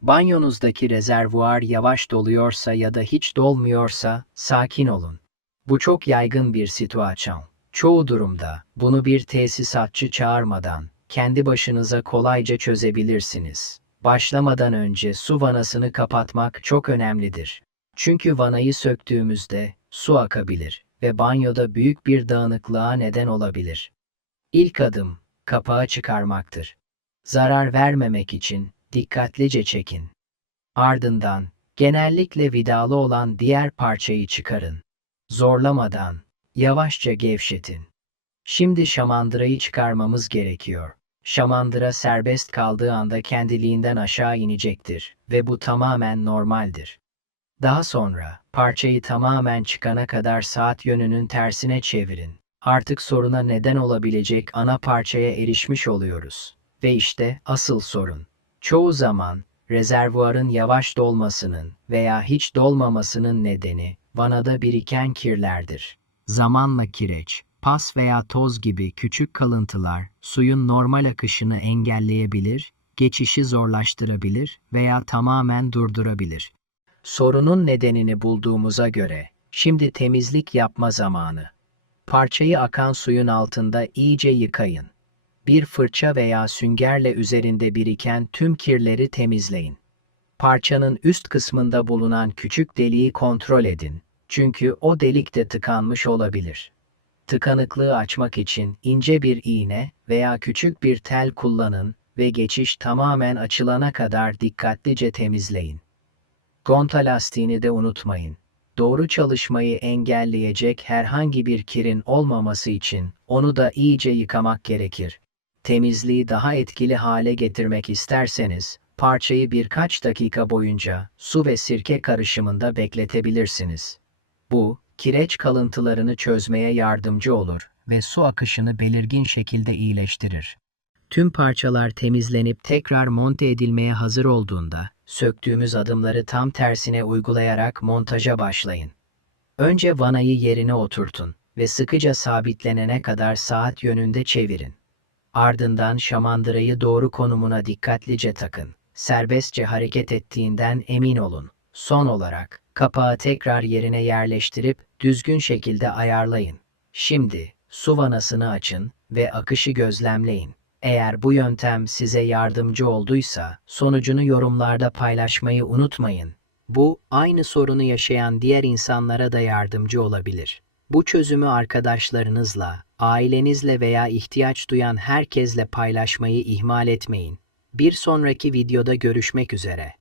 Banyonuzdaki rezervuar yavaş doluyorsa ya da hiç dolmuyorsa sakin olun. Bu çok yaygın bir situasyon. Çoğu durumda bunu bir tesisatçı çağırmadan kendi başınıza kolayca çözebilirsiniz. Başlamadan önce su vanasını kapatmak çok önemlidir. Çünkü vanayı söktüğümüzde su akabilir ve banyoda büyük bir dağınıklığa neden olabilir. İlk adım kapağı çıkarmaktır. Zarar vermemek için dikkatlice çekin. Ardından genellikle vidalı olan diğer parçayı çıkarın. Zorlamadan yavaşça gevşetin. Şimdi şamandırayı çıkarmamız gerekiyor. Şamandıra serbest kaldığı anda kendiliğinden aşağı inecektir ve bu tamamen normaldir. Daha sonra parçayı tamamen çıkana kadar saat yönünün tersine çevirin. Artık soruna neden olabilecek ana parçaya erişmiş oluyoruz. Ve işte asıl sorun. Çoğu zaman rezervuarın yavaş dolmasının veya hiç dolmamasının nedeni vanada biriken kirlerdir. Zamanla kireç, pas veya toz gibi küçük kalıntılar suyun normal akışını engelleyebilir, geçişi zorlaştırabilir veya tamamen durdurabilir. Sorunun nedenini bulduğumuza göre şimdi temizlik yapma zamanı. Parçayı akan suyun altında iyice yıkayın. Bir fırça veya süngerle üzerinde biriken tüm kirleri temizleyin. Parçanın üst kısmında bulunan küçük deliği kontrol edin. Çünkü o delik de tıkanmış olabilir. Tıkanıklığı açmak için ince bir iğne veya küçük bir tel kullanın ve geçiş tamamen açılana kadar dikkatlice temizleyin. Gonta lastiğini de unutmayın. Doğru çalışmayı engelleyecek herhangi bir kirin olmaması için onu da iyice yıkamak gerekir. Temizliği daha etkili hale getirmek isterseniz, parçayı birkaç dakika boyunca su ve sirke karışımında bekletebilirsiniz. Bu, kireç kalıntılarını çözmeye yardımcı olur ve su akışını belirgin şekilde iyileştirir. Tüm parçalar temizlenip tekrar monte edilmeye hazır olduğunda, söktüğümüz adımları tam tersine uygulayarak montaja başlayın. Önce vanayı yerine oturtun ve sıkıca sabitlenene kadar saat yönünde çevirin. Ardından şamandırayı doğru konumuna dikkatlice takın. Serbestçe hareket ettiğinden emin olun. Son olarak kapağı tekrar yerine yerleştirip düzgün şekilde ayarlayın. Şimdi su vanasını açın ve akışı gözlemleyin. Eğer bu yöntem size yardımcı olduysa sonucunu yorumlarda paylaşmayı unutmayın. Bu aynı sorunu yaşayan diğer insanlara da yardımcı olabilir. Bu çözümü arkadaşlarınızla, ailenizle veya ihtiyaç duyan herkesle paylaşmayı ihmal etmeyin. Bir sonraki videoda görüşmek üzere.